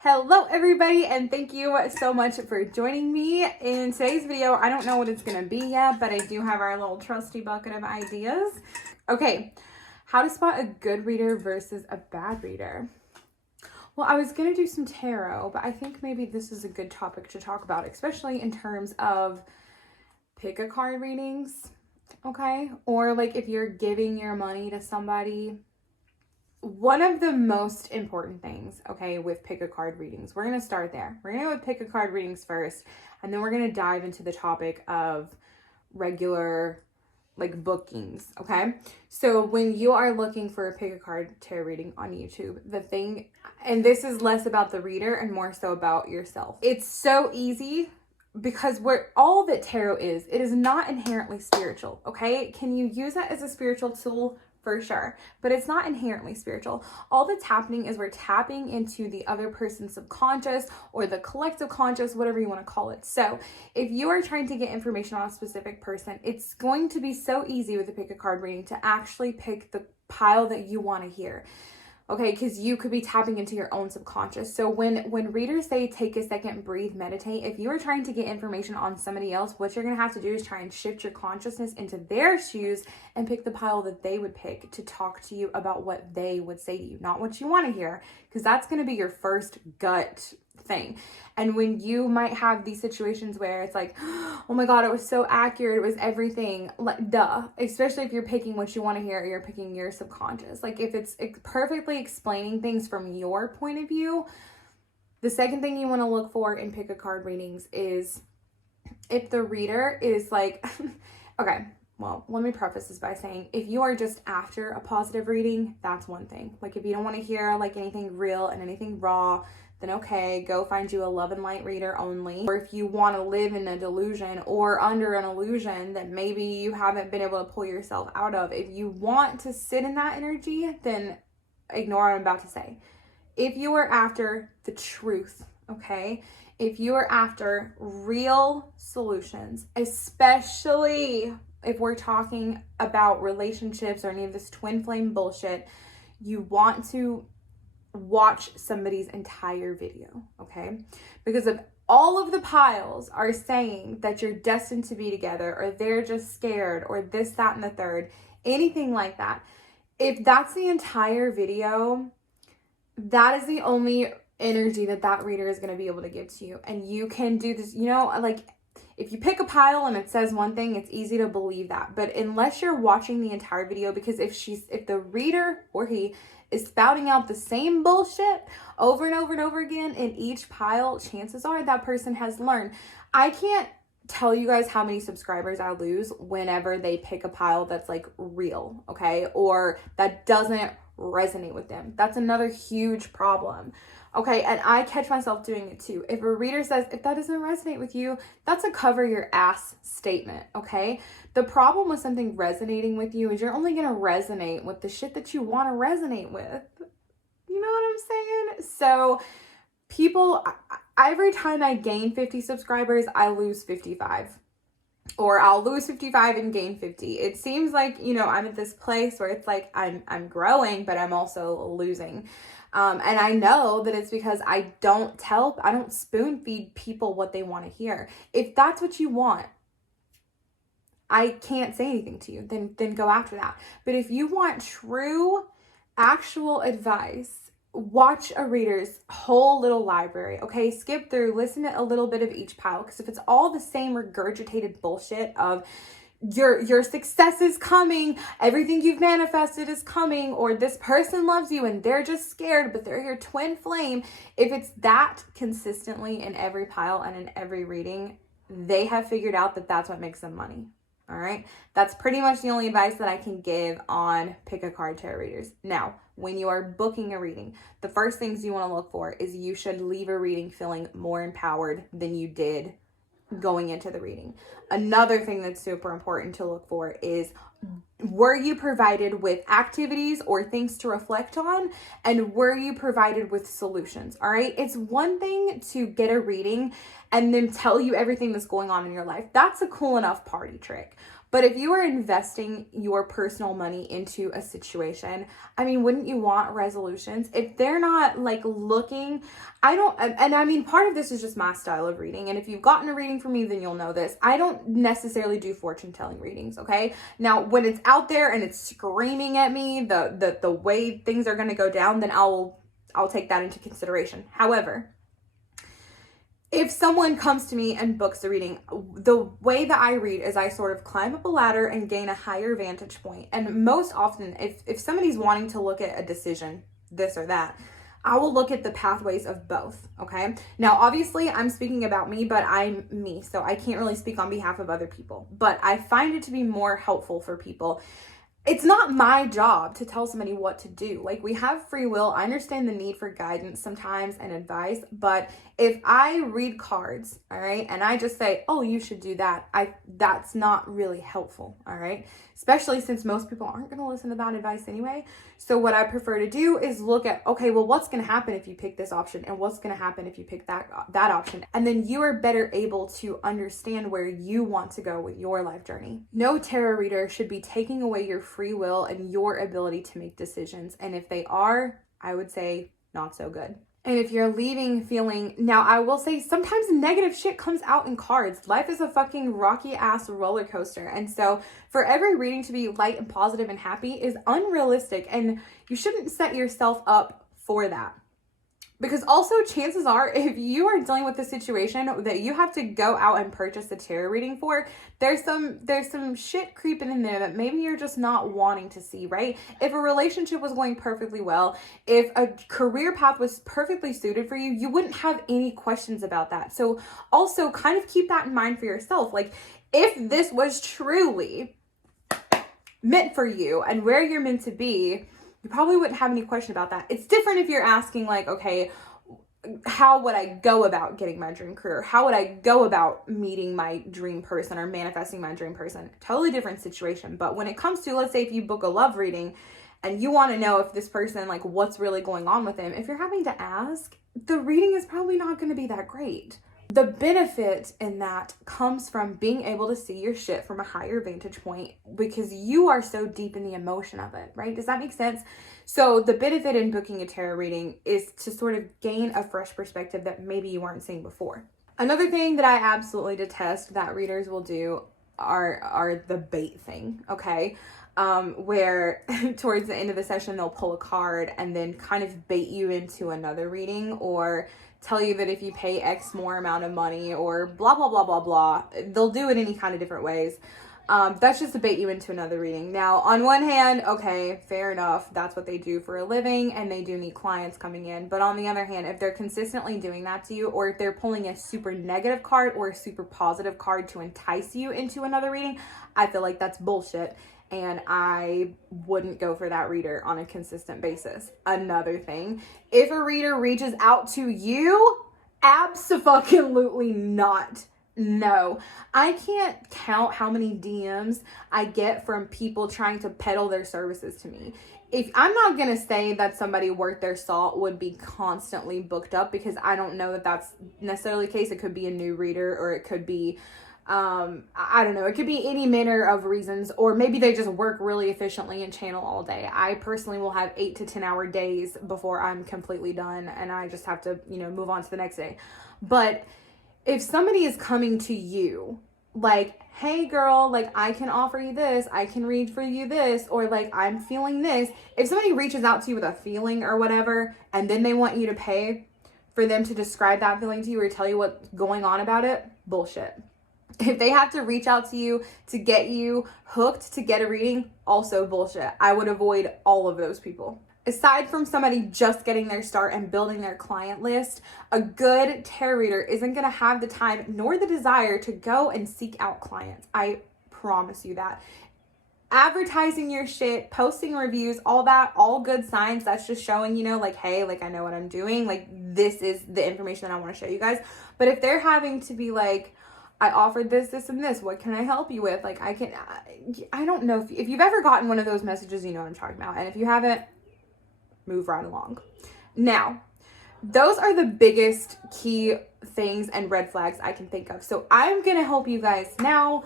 Hello everybody, and thank you so much for joining me in today's video. I don't know what it's gonna be yet, but I do have our little trusty bucket of ideas. Okay, how to spot a good reader versus a bad reader. Well, I was gonna do some tarot, but I think maybe this is a good topic to talk about, especially in terms of pick a card readings, okay? Or like if you're giving your money to somebody. One of the most important things, okay, with pick a card readings, we're going to start there. We're going to go with pick a card readings first, and then we're going to dive into the topic of regular, like, bookings, okay? So when you are looking for a pick a card tarot reading on YouTube, the thing, and this is less about the reader and more so about yourself. It's so easy because all that tarot is, it is not inherently spiritual, okay? Can you use that as a spiritual tool? For sure, but it's not inherently spiritual. All that's happening is we're tapping into the other person's subconscious or the collective conscious, whatever you want to call it. So if you are trying to get information on a specific person, it's going to be so easy with a pick a card reading to actually pick the pile that you want to hear. Okay, because you could be tapping into your own subconscious. So when readers say take a second, breathe, meditate, if you are trying to get information on somebody else, what you're going to have to do is try and shift your consciousness into their shoes and pick the pile that they would pick to talk to you about what they would say to you, not what you want to hear, because that's going to be your first gut thing. And when you might have these situations where it's like, oh my God, it was so accurate, it was everything, like, duh, especially if you're picking what you want to hear or you're picking your subconscious. Like if it's perfectly explaining things from your point of view, the second thing you want to look for in pick a card readings is if the reader is like, okay, well, let me preface this by saying, if you are just after a positive reading, that's one thing. Like if you don't want to hear like anything real and anything raw, then okay, go find you a love and light reader only. Or if you want to live in a delusion or under an illusion that maybe you haven't been able to pull yourself out of, if you want to sit in that energy, then ignore what I'm about to say. If you are after the truth, okay? If you are after real solutions, especially if we're talking about relationships or any of this twin flame bullshit, you want to watch somebody's entire video, okay? Because if all of the piles are saying that you're destined to be together, or they're just scared, or this, that, and the third, anything like that, if that's the entire video, that is the only energy that reader is going to be able to give to you. And you can do this, like if you pick a pile and it says one thing, it's easy to believe that. But unless you're watching the entire video, because if the reader or he is spouting out the same bullshit over and over and over again in each pile, chances are that person has learned. I can't tell you guys how many subscribers I lose whenever they pick a pile that's like real, okay? Or that doesn't resonate with them. That's another huge problem. Okay, and I catch myself doing it too. If a reader says, if that doesn't resonate with you, that's a cover your ass statement, okay? The problem with something resonating with you is you're only going to resonate with the shit that you want to resonate with. You know what I'm saying? So people, every time I gain 50 subscribers, I lose 55. Or I'll lose 55 and gain 50. It seems like, I'm at this place where it's like I'm growing, but I'm also losing. And I know that it's because I don't spoon feed people what they want to hear. If that's what you want, I can't say anything to you. Then go after that. But if you want true, actual advice, watch a reader's whole little library, okay? Skip through, listen to a little bit of each pile, because if it's all the same regurgitated bullshit of your success is coming, everything you've manifested is coming, or this person loves you and they're just scared, but they're your twin flame, if it's that consistently in every pile and in every reading, they have figured out that that's what makes them money. All right, that's pretty much the only advice that I can give on pick a card tarot readers. Now, when you are booking a reading, the first things you want to look for is you should leave a reading feeling more empowered than you did going into the reading. Another thing that's super important to look for is, were you provided with activities or things to reflect on, and were you provided with solutions? All right, it's one thing to get a reading and then tell you everything that's going on in your life. That's a cool enough party trick. But if you are investing your personal money into a situation, I mean, wouldn't you want resolutions? If they're not like looking, and I mean, part of this is just my style of reading. And if you've gotten a reading from me, then you'll know this. I don't necessarily do fortune telling readings, okay? Now, when it's out there and it's screaming at me, the way things are going to go down, then I'll take that into consideration. However, if someone comes to me and books a reading, the way that I read is I sort of climb up a ladder and gain a higher vantage point. And most often, if somebody's wanting to look at a decision, this or that, I will look at the pathways of both, okay? Now, obviously, I'm speaking about me, but I'm me, so I can't really speak on behalf of other people. But I find it to be more helpful for people. It's not my job to tell somebody what to do. Like, we have free will. I understand the need for guidance sometimes and advice, but if I read cards, all right, and I just say, oh, you should do that, that's not really helpful, all right? Especially since most people aren't going to listen to that advice anyway. So what I prefer to do is look at, okay, well, what's going to happen if you pick this option, and what's going to happen if you pick that option? And then you are better able to understand where you want to go with your life journey. No tarot reader should be taking away your free will and your ability to make decisions. And if they are, I would say not so good. And if you're leaving feeling, now I will say sometimes negative shit comes out in cards. Life is a fucking rocky ass roller coaster. And so for every reading to be light and positive and happy is unrealistic. And you shouldn't set yourself up for that. Because also, chances are, if you are dealing with a situation that you have to go out and purchase a tarot reading for, there's some shit creeping in there that maybe you're just not wanting to see, right? If a relationship was going perfectly well, if a career path was perfectly suited for you, you wouldn't have any questions about that. So also kind of keep that in mind for yourself. Like, if this was truly meant for you and where you're meant to be, you probably wouldn't have any question about that. It's different if you're asking like, okay, how would I go about getting my dream career? How would I go about meeting my dream person or manifesting my dream person? Totally different situation. But when it comes to, let's say if you book a love reading and you want to know if this person, like what's really going on with them, if you're having to ask, the reading is probably not going to be that great. The benefit in that comes from being able to see your shit from a higher vantage point because you are so deep in the emotion of it, right? Does that make sense? So the benefit in booking a tarot reading is to sort of gain a fresh perspective that maybe you weren't seeing before. Another thing that I absolutely detest that readers will do are the bait thing, okay? Where towards the end of the session, they'll pull a card and then kind of bait you into another reading or tell you that if you pay X more amount of money or blah, blah, blah, blah, blah. They'll do it any kind of different ways. That's just to bait you into another reading. Now, on one hand, okay, fair enough. That's what they do for a living and they do need clients coming in. But on the other hand, if they're consistently doing that to you or if they're pulling a super negative card or a super positive card to entice you into another reading, I feel like that's bullshit. And I wouldn't go for that reader on a consistent basis. Another thing, if a reader reaches out to you, abso-fucking-lutely not. No, I can't count how many DMs I get from people trying to peddle their services to me. If I'm not going to say that somebody worth their salt would be constantly booked up because I don't know that that's necessarily the case. It could be a new reader or it could be I don't know, it could be any manner of reasons, or maybe they just work really efficiently and channel all day. I personally will have 8 to 10 hour days before I'm completely done and I just have to, move on to the next day. But if somebody is coming to you like, hey girl, like I can offer you this, I can read for you this, or like I'm feeling this. If somebody reaches out to you with a feeling or whatever, and then they want you to pay for them to describe that feeling to you or tell you what's going on about it, bullshit. If they have to reach out to you to get you hooked to get a reading, also bullshit. I would avoid all of those people. Aside from somebody just getting their start and building their client list, a good tarot reader isn't going to have the time nor the desire to go and seek out clients. I promise you that. Advertising your shit, posting reviews, all that, all good signs. That's just showing, like, hey, like I know what I'm doing. Like this is the information that I want to show you guys. But if they're having to be like, I offered this, this, and this. What can I help you with? Like, I don't know if you've ever gotten one of those messages, you know what I'm talking about. And if you haven't, move right along. Now, those are the biggest key things and red flags I can think of. So I'm going to help you guys now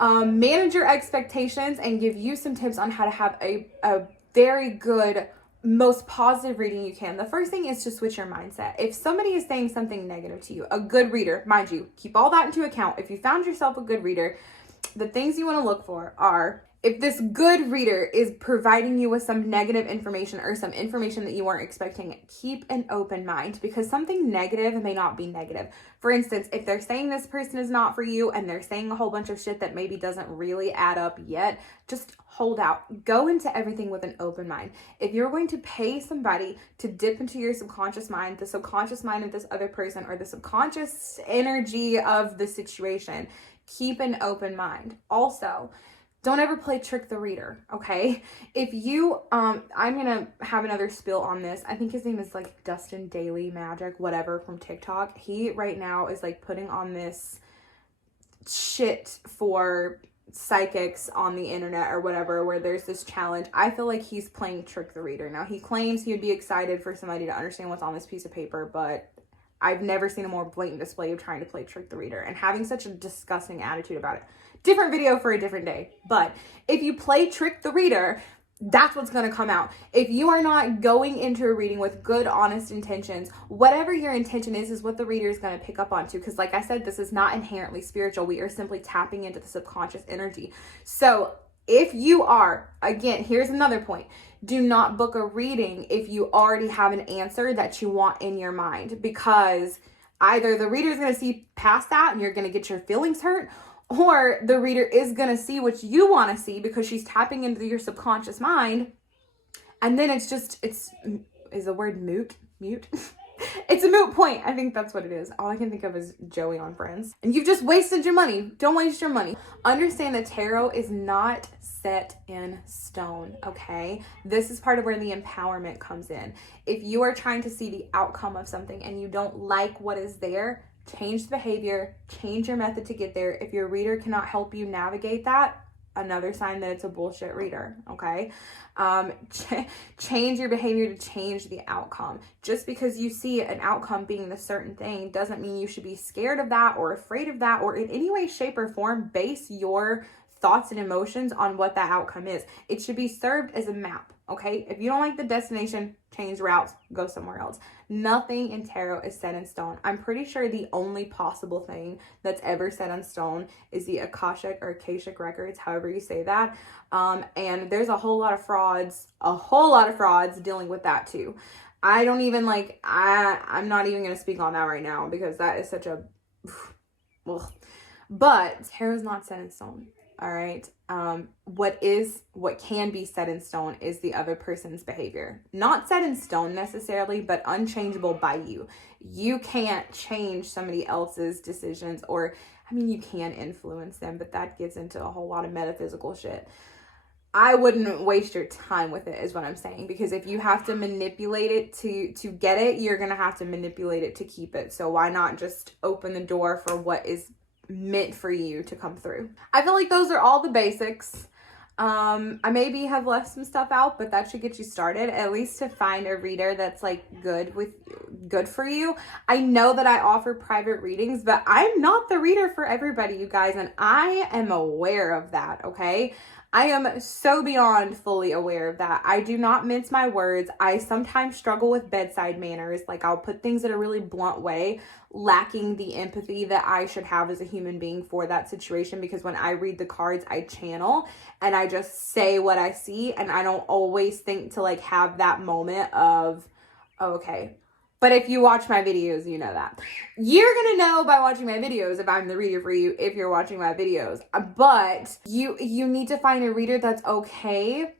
manage your expectations and give you some tips on how to have a very good, most positive reading you can. The first thing is to switch your mindset. If somebody is saying something negative to you, a good reader, mind you, keep all that into account. If you found yourself a good reader, the things you want to look for are, if this good reader is providing you with some negative information or some information that you weren't expecting, keep an open mind, because something negative may not be negative. For instance, if they're saying this person is not for you and they're saying a whole bunch of shit that maybe doesn't really add up yet, just hold out. Go into everything with an open mind. If you're going to pay somebody to dip into your subconscious mind, the subconscious mind of this other person, or the subconscious energy of the situation, keep an open mind. Also, don't ever play trick the reader, okay? If you, I'm gonna have another spill on this. I think his name is like Dustin Daily Magic, whatever, from TikTok. He right now is like putting on this shit for psychics on the internet or whatever, where there's this challenge. I feel like he's playing trick the reader. Now, he claims he would be excited for somebody to understand what's on this piece of paper, but I've never seen a more blatant display of trying to play trick the reader and having such a disgusting attitude about it. Different video for a different day. But if you play trick the reader, that's what's going to come out. If you are not going into a reading with good, honest intentions, whatever your intention is what the reader is going to pick up on too. Because like I said, this is not inherently spiritual. We are simply tapping into the subconscious energy. So if you are, again, here's another point. Do not book a reading if you already have an answer that you want in your mind, because either the reader is going to see past that and you're going to get your feelings hurt, or the reader is going to see what you want to see because she's tapping into your subconscious mind. And then it's the word moot? It's a moot point. I think that's what it is. All I can think of is Joey on Friends. And you've just wasted your money. Don't waste your money. Understand that tarot is not set in stone, okay? This is part of where the empowerment comes in. If you are trying to see the outcome of something and you don't like what is there, change the behavior, change your method to get there. If your reader cannot help you navigate that, another sign that it's a bullshit reader, okay? Change your behavior to change the outcome. Just because you see an outcome being the certain thing doesn't mean you should be scared of that or afraid of that, or in any way, shape, or form base your thoughts and emotions on what that outcome is. It should be served as a map, okay? If you don't like the destination, change routes, go somewhere else. Nothing in tarot is set in stone. I'm pretty sure the only possible thing that's ever set in stone is the Akashic or Akashic records, however you say that. And there's a whole lot of frauds dealing with that too. I don't even like, I'm not even going to speak on that right now because that is such a, ugh. But tarot is not set in stone. All right. What can be set in stone is the other person's behavior. Not set in stone necessarily, but unchangeable by you. You can't change somebody else's decisions, or, I mean, you can influence them, but that gets into a whole lot of metaphysical shit. I wouldn't waste your time with it, is what I'm saying, because if you have to manipulate it to get it, you're going to have to manipulate it to keep it. So why not just open the door for what is meant for you to come through? I feel like those are all the basics. I maybe have left some stuff out, but that should get you started, at least to find a reader that's like good for you. I know that I offer private readings, but I'm not the reader for everybody, you guys, and I am aware of that, okay? I am so beyond fully aware of that. I do not mince my words. I sometimes struggle with bedside manners. Like, I'll put things in a really blunt way, lacking the empathy that I should have as a human being for that situation, because when I read the cards, I channel and I just say what I see, and I don't always think to like have that moment of, oh, okay. But if you watch my videos, you know that. You're going to know by watching my videos if I'm the reader for you, if you're watching my videos. But you need to find a reader that's okay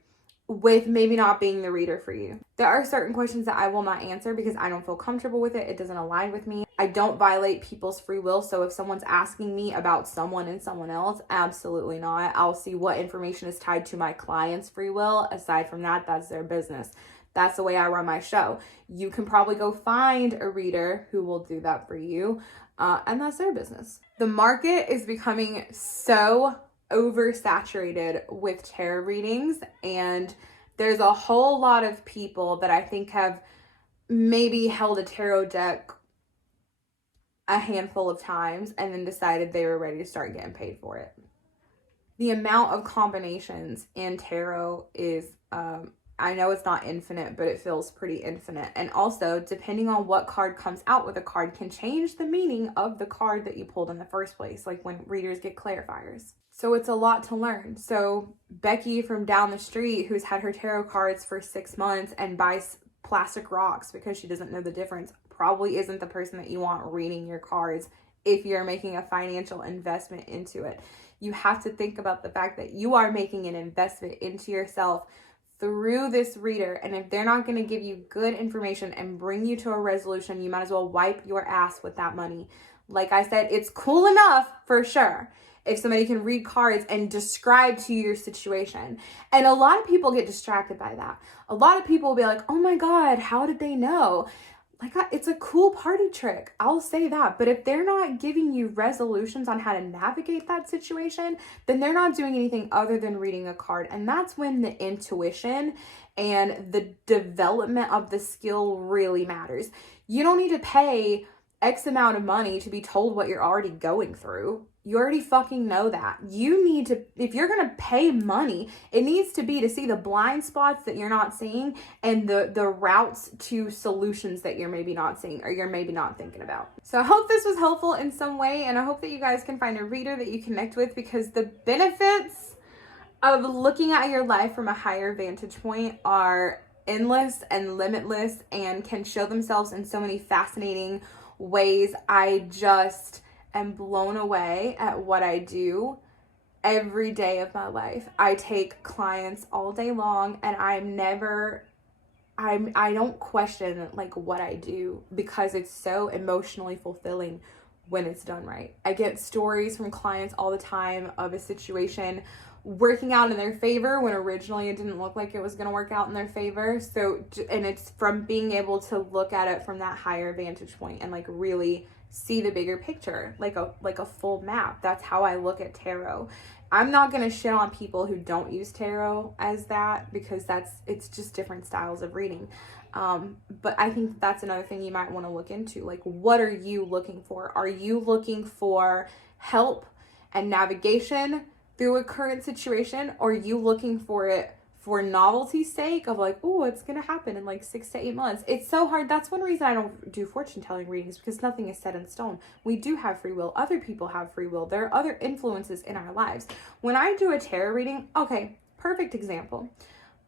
with maybe not being the reader for you. There are certain questions that I will not answer because I don't feel comfortable with it. It doesn't align with me. I don't violate people's free will. So if someone's asking me about someone and someone else, absolutely not. I'll see what information is tied to my client's free will. Aside from that, that's their business. That's the way I run my show. You can probably go find a reader who will do that for you, and that's their business. The market is becoming so oversaturated with tarot readings, and there's a whole lot of people that I think have maybe held a tarot deck a handful of times and then decided they were ready to start getting paid for it. The amount of combinations in tarot is, I know it's not infinite, but it feels pretty infinite. And also, depending on what card comes out with a card can change the meaning of the card that you pulled in the first place, like when readers get clarifiers. So it's a lot to learn. So Becky from down the street, who's had her tarot cards for 6 months and buys plastic rocks because she doesn't know the difference, probably isn't the person that you want reading your cards if you're making a financial investment into it. You have to think about the fact that you are making an investment into yourself through this reader, and if they're not going to give you good information and bring you to a resolution, you might as well wipe your ass with that money. Like I said, it's cool enough for sure if somebody can read cards and describe to you your situation. And a lot of people get distracted by that. A lot of people will be like, oh my God, how did they know? Like, it's a cool party trick. I'll say that. But if they're not giving you resolutions on how to navigate that situation, then they're not doing anything other than reading a card. And that's when the intuition and the development of the skill really matters. You don't need to pay X amount of money to be told what you're already going through. You already fucking know that. You need to, if you're going to pay money, it needs to be to see the blind spots that you're not seeing and the routes to solutions that you're maybe not seeing or you're maybe not thinking about. So I hope this was helpful in some way, and I hope that you guys can find a reader that you connect with, because the benefits of looking at your life from a higher vantage point are endless and limitless and can show themselves in so many fascinating ways. I just am blown away at what I do every day of my life. I take clients all day long, and I don't question like what I do, because it's so emotionally fulfilling when it's done right. I get stories from clients all the time of a situation working out in their favor when originally it didn't look like it was going to work out in their favor. So, and it's from being able to look at it from that higher vantage point and like really see the bigger picture, like a full map. That's how I look at tarot. I'm not going to shit on people who don't use tarot as that, because it's just different styles of reading. But I think that's another thing you might want to look into. Like, what are you looking for? Are you looking for help and navigation through a current situation? Or are you looking for it for novelty's sake of like, oh, it's going to happen in like 6 to 8 months. It's so hard. That's one reason I don't do fortune telling readings, because nothing is set in stone. We do have free will. Other people have free will. There are other influences in our lives. When I do a tarot reading, okay, perfect example.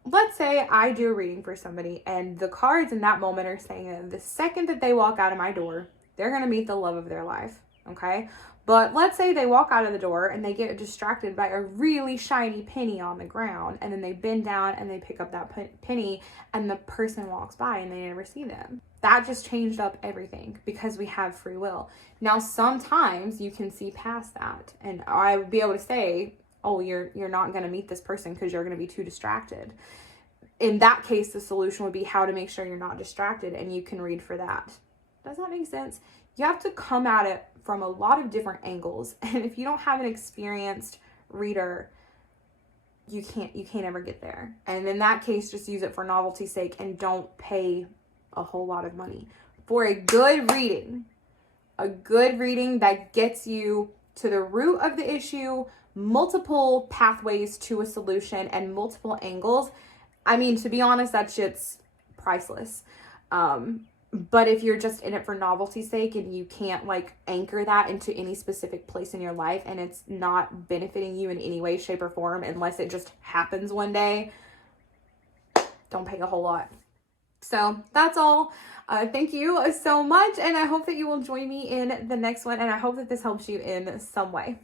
Let's say I do a reading for somebody and the cards in that moment are saying that the second that they walk out of my door, they're going to meet the love of their life. Okay. But let's say they walk out of the door and they get distracted by a really shiny penny on the ground, and then they bend down and they pick up that penny and the person walks by and they never see them. That just changed up everything because we have free will. Now, sometimes you can see past that, and I would be able to say, oh, you're not going to meet this person because you're going to be too distracted. In that case, the solution would be how to make sure you're not distracted, and you can read for that. Does that make sense? You have to come at it from a lot of different angles. And if you don't have an experienced reader, you can't ever get there. And in that case, just use it for novelty's sake and don't pay a whole lot of money for a good reading that gets you to the root of the issue, multiple pathways to a solution and multiple angles. I mean, to be honest, that shit's priceless. But if you're just in it for novelty's sake and you can't like anchor that into any specific place in your life and it's not benefiting you in any way, shape, or form, unless it just happens one day, don't pay a whole lot. So that's all. Thank you so much. And I hope that you will join me in the next one. And I hope that this helps you in some way.